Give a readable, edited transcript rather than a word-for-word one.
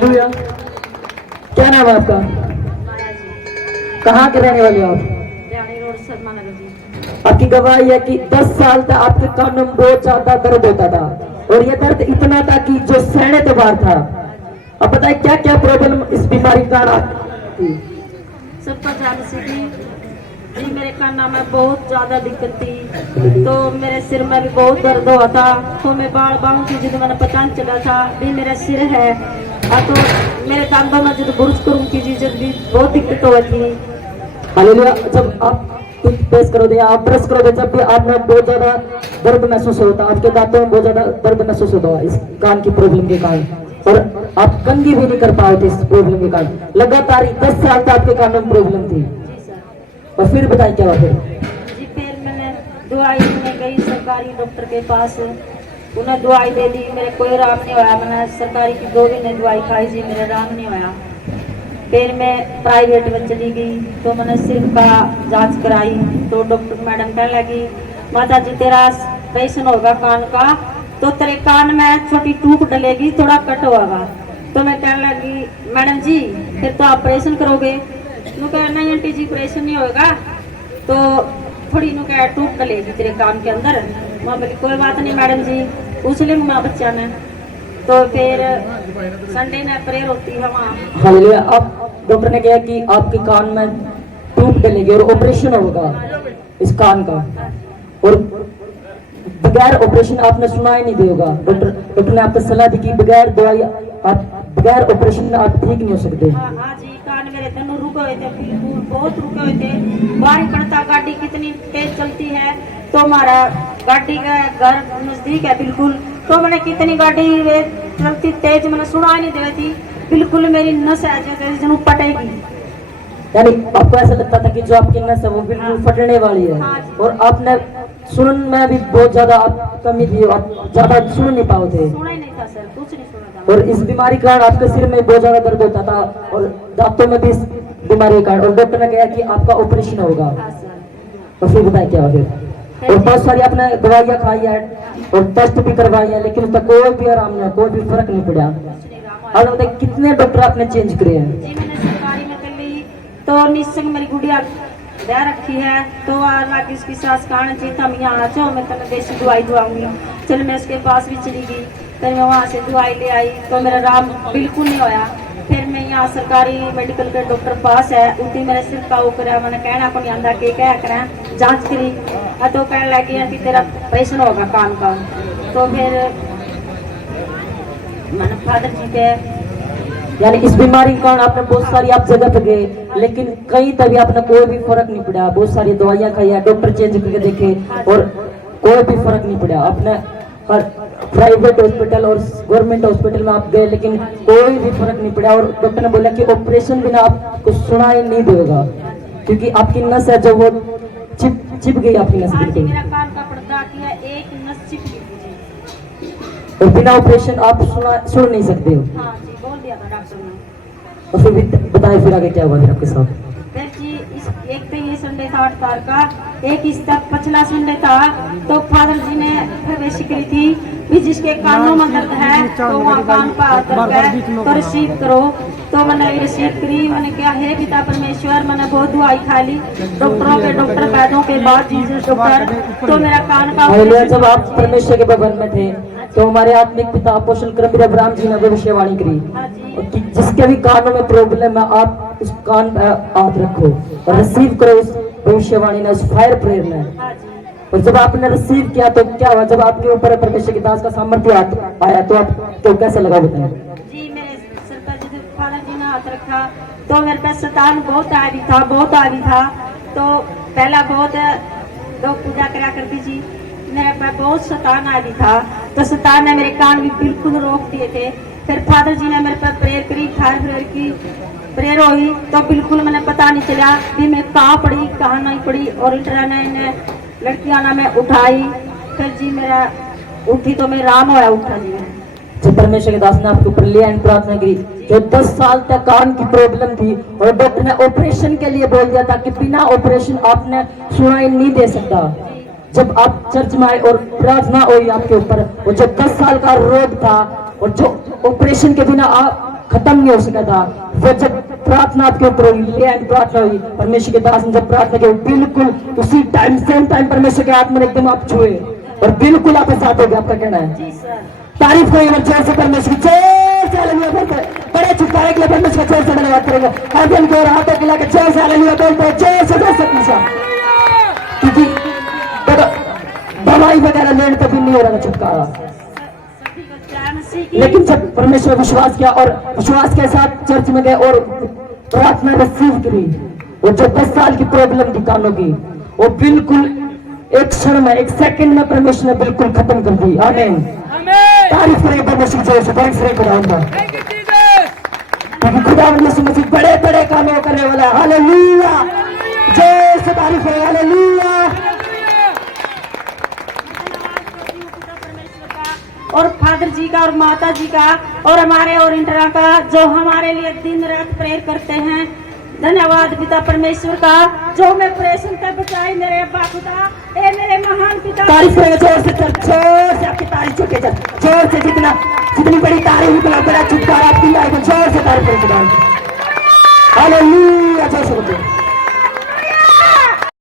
Hallelujah. क्या नाम है आपका? माया जी, कहाँ के रहने वाले हो आप? रियाणी रोड सलमान नगर जी। आपकी गवाही है कि 10 साल तक आपके कानों में बहुत ज्यादा दर्द होता था और ये दर्द इतना था कि जो सहने तो बाहर था। अब बताइए क्या क्या प्रॉब्लम इस बीमारी का थी? सबको जान से जी मेरे काना में बहुत ज्यादा दिक्कत थी, तो मेरे सिर में भी बहुत दर्द हुआ था। तो मैं बाल बालों की जिद मैंने पहचान चला था भी मेरा सिर है। तो मेरे दांतों में जब बुरुश करूँ की जी जब भी बहुत दिक्कत हुई थी। हालेलुया। जब आप टूथपेस्ट करोगे या आप ब्रश करोगे जब भी आप में बहुत ज्यादा दर्द महसूस होता है, आपके दांतों में बहुत ज्यादा दर्द महसूस होता है इस कान की प्रॉब्लम के कारण, और आप कंघी भी नहीं कर पाए थे इस प्रॉब्लम के कारण। लगातार 10 साल तक आपके कानों में प्रॉब्लम थी। जी सर। और फिर बताइए क्या हुआ फिर? जी फिर मैंने दवाई लेने गई सरकारी डॉक्टर के पास, उन्हें दवाई दे दी, मेरे कोई आराम नहीं होया। मैंने सरकारी की 2 दिन दवाई खाई जी, मेरे आराम नहीं होया। फिर मैं प्राइवेट में चली गई, तो मैंने सिर का जांच कराई, तो डॉक्टर मैडम कहने लगी माता जी तेरा ऑपरेशन होगा कान का, तो तेरे कान में छोटी टूक डलेगी, थोड़ा कट होगा। तो मैं कहने लगी मैडम जी फिर तो ऑपरेशन करोगे? नु कह नहीं आंटी जी ऑपरेशन नहीं होगा, तो थोड़ी नु कह टूक डलेगी तेरे कान के अंदर। मैं बोली कोई बात नहीं मैडम जी, पूछ लेंगे मैं बच्चा ने। तो फिर संडे ने प्रेयर होती है वहाँ। हालेलुया। आप डॉक्टर ने कहा कि आपके कान में ट्यूब डलेगी और ऑपरेशन होगा इस कान का, और बगैर ऑपरेशन आपने सुना ही नहीं देगा। डॉक्टर ने आपको सलाह दी कि बगैर दवाई आप बगैर ऑपरेशन आप ठीक नहीं हो सकते। हाँ जी, कान मेरे दोनों रुके हुए थे, बिल्कुल बहुत रुके हुए थे। बाहर पड़ता गाड़ी कितनी तेज चलती है, तो हमारा गाड़ी का घर नजदीक है बिल्कुल, तो मैंने कितनी गाड़ी चलती तेज मैंने सुना ही नहीं दे रही थी, बिल्कुल मेरी नस है जैसे पटेगी। यानी आपको ऐसा लगता था कि जो आपकी नस है वो बिल्कुल फटने वाली है, हाँ जी। और आपने सुनने में भी बहुत ज्यादा आप कमी थी, आप ज्यादा सुन नहीं पाओ थे, सुना ही नहीं था सर, कुछ नहीं सुना था। और इस बीमारी के कारण आपके सिर में बहुत ज्यादा दर्द होता था और दांतों में भी इस बीमारी के कारण, और डॉक्टर ने कहा कि आपका ऑपरेशन होगा। हाँ सर। और फिर बताए क्या हुआ फिर? और बहुत सारी आपने दवाइयाँ खाई है और टेस्ट भी करवाई है, लेकिन उसका कोई भी आराम नहीं, कोई भी फर्क नहीं पड़ा। कुछ नहीं राम आया। और बताइए कितने डॉक्टर आपने चेंज करे हैं? जी मैंने सरकारी में कर ली, तो निश्चंग मेरी गुड़िया दे रखी है, तो लागी उसकी सास कहना चाहिए था मैं यहाँ चो मैं तेने देसी दवाई दुआऊंगी। चल मैं उसके पास भी चली गई, फिर मैं वहाँ से दवाई ले आई, तो मेरा आराम बिल्कुल नहीं होया। फिर मैं यहाँ सरकारी मेडिकल के डॉक्टर पास है, उसी मेरे सिर का वो करा, मैंने कहना को नहीं आंदा के क्या करें, जांच करी, तो कहने लगी कि तेरा ऑपरेशन होगा कान का। तो फिर मैंने फादर जी के यानी इस बीमारी के कारण आपने बहुत सारी आप जगह पे गए, लेकिन कहीं तभी आपने कोई भी फर्क नहीं पड़ा। बहुत सारी दवाइयाँ खाई है, डॉक्टर चेंज करके देखे और कोई भी फर्क नहीं पड़ा। आपने हर प्राइवेट हॉस्पिटल और गवर्नमेंट हॉस्पिटल में आप गए, लेकिन कोई भी फर्क नहीं पड़ा, और डॉक्टर ने बोला कि ऑपरेशन बिना आपको सुना ही नहीं देगा, क्योंकि आपकी नस है जो वो चिप गई आपकी नस आज बिल्कुल, मेरा कान का पर्दा किया एक नस चिप गई। और बिना ऑपरेशन आप सुन नहीं सकते हो। हाँ जी, बोल दिया था डॉक्टर ने। और फिर बताइए फिर आगे क्या हुआ फिर आपके साथ? फिर जी एक तो ये संडे था 8 तारीख का, एक इस तक पिछला संडे था, तो फादर जी ने प्रवेश करी थी कि जिसके कानों में दर्द है तो वहाँ कान का दर्द है तो रिसीव करो। तो मैंने रिसीव करी, मैंने क्या है पिता परमेश्वर, मैंने बहुत दवाई खा ली डॉक्टरों के, डॉक्टर वैद्यों के बाद जीसस डॉक्टर, तो मेरा कान का हालेलुया। जब आप परमेश्वर के भवन में थे तो हमारे आत्मिक पिता अपोस्तल करम अब्राहम जी ने भविष्यवाणी करी और कि जिसके भी कानों में प्रॉब्लम है आप उस कान पे हाथ रखो और रिसीव करो उस भविष्यवाणी ने, उस फायर प्रेयर ने। और जब आपने रिसीव किया तो क्या हुआ? जब आपके ऊपर परमेश्वर की दास का सामर्थ्य आया तो आप तो कैसे लगा बताएं? जी मेरे सर पर जब फादर जी ने हाथ रखा तो मेरे पे शैतान बहुत आ भी था, बहुत आ भी था। तो पहला बहुत लोग पूजा करा करती थी, मेरे पे बहुत शैतान आ भी था, तो शैतान ने मेरे कान भी बिल्कुल रोक दिए थे। फिर फादर जी ने मेरे पे प्रेयर करी, फायर प्रेयर की प्रेयर हुई, तो बिल्कुल मैंने पता नहीं चला कि मैं कहाँ पड़ी कहाँ नहीं पड़ी, और इंटरने ने लड़कियां ना मैं उठाई, फिर जी मेरा उठी तो मैं राम होया उठा जी। जब परमेश्वर के दास ने आपके ऊपर लिया प्रार्थना की, जो 10 साल तक कान की प्रॉब्लम थी और डॉक्टर ने ऑपरेशन के लिए बोल दिया था कि बिना ऑपरेशन आपने सुनाई नहीं दे सकता। जब आप चर्च में आए और प्रार्थना हुई आपके ऊपर, और जो 10 साल का रोग था और जो ऑपरेशन के बिना खत्म नहीं हो सका था। वो जब प्रार्थना आपके ऊपर हुई, एंड प्रार्थना हुई, परमेश्वर के दास ने जब प्रार्थना की, बिल्कुल उसी टाइम सेम टाइम परमेश्वर के आत्मा ने एकदम आप छुए और बिल्कुल आपके साथ हो गया। आपका कहना है? जी सर। तारीफ करेंगे जोर से परमेश्वर की, जोर से हालेलुया बोलते हैं। बड़े छुटकारे के लिए परमेश्वर का जोर से धन्यवाद करेंगे। हाथों को और हाथों के लाके जोर से हालेलुया बोलते हैं, जोर से हमेशा। क्योंकि दवाई वगैरह लेने तो भी नहीं हो रहा था छुटकारा, सभी को जय मसीह की। लेकिन जब परमेश्वर विश्वास किया और विश्वास के साथ चर्च में गए और प्रार्थना रिसीव करी, और जो 10 साल की प्रॉब्लम थी कानों की, वो बिल्कुल एक क्षण में, एक सेकंड में परमेश्वर ने बिल्कुल खत्म कर दी। आमीन। तारीफ करें परमेश्वर की, से बड़ी श्रेय खुदावंद का, क्योंकि खुदावंद यीशु मसीह बड़े बड़े कामों करने वाला है। हालेलुया, जय से तारीफ है। हालेलुया। और फादर जी का और माता जी का और हमारे और इंटरा का, जो हमारे लिए दिन रात प्रेयर करते हैं। धन्यवाद पिता परमेश्वर का, जो मैं ऑपरेशन कर बचाई मेरे अब्बा खुदा, ए मेरे महान पिता। तारीफ करें जोर से, जोर से आपकी तारीफ छूटे, जोर से जितनी बड़ी तारीफ उतना बड़ा छुटकारा आपकी आएगा। जोर से तारीफ करें। हालेलुया, जोर से बोलते।